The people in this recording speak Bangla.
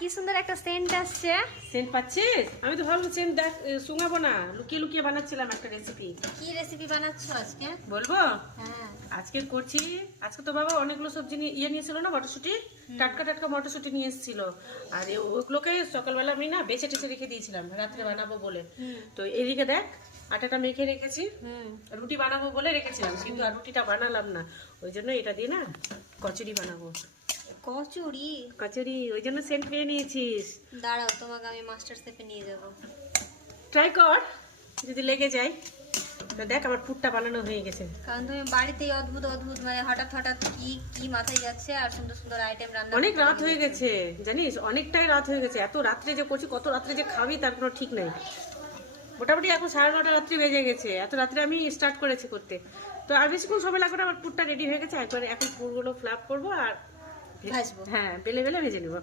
কি সুন্দর একটা সেন্ট আসছে। সেন্ট পাচ্ছিস? আমি তো ভাবলাম সেন্ট দেখ শুঙাবো না, লুকিয়ে লুকিয়ে বানাচ্ছিলাম একটা রেসিপি। কি রেসিপি বানাচ্ছো আজকে? বলবো? হ্যাঁ। আজকে করছি, আজকে তো বাবা অনেকগুলো সবজি নিয়েছিল না, মটরশুঁটি, টাটকা টাটকা মটরশুঁটি নিয়ে এসেছিল। আর ওগুলোকে সকালবেলা আমি না বেছে টেছে রেখে দিয়েছিলাম রাত্রে বানাবো বলে। তো এদিকে দেখ আটাটা মেখে রেখেছি, রুটি বানাবো বলে রেখেছিলাম, কিন্তু আর রুটিটা বানালাম না। ওই জন্য এটা দিয়ে না কচুরি বানাবো। কচুরি? কচুরি, ওই জন্য সেন্ট পেয়ে নিয়েছিস। দাঁড়াও, তোমাকে আমি মাস্টার শেফে নিয়ে যাব। ট্রাই কর, যদি লেগে যায়। তো দেখ আমার পুরটা বানানো হয়ে গেছে। কারণ তুমি বাড়িতেই অদ্ভুত অদ্ভুত মানে হঠাৎ হঠাৎ কি কি মাথায় যাচ্ছে আর সুন্দর সুন্দর আইটেম রান্না অনেক করতে রাত হবে। হয়ে গেছে জানিস, অনেকটাই রাত হয়ে গেছে। এত রাত্রে যে করছি, কত রাত্রে যে খাবি তার কোনো ঠিক নেই। মোটামুটি এখন 9:30 রাত্রি বেজে গেছে, এত রাত্রে আমি স্টার্ট করেছি করতে। তো আর বেশিক্ষণ সময় লাগবে না, আমার পুরটা রেডি হয়ে গেছে। একবারে এখন পুরগুলো ফ্ল্যাপ করবো আর ভাজবো। হ্যাঁ বেলে বেলে ভেজে নেবো।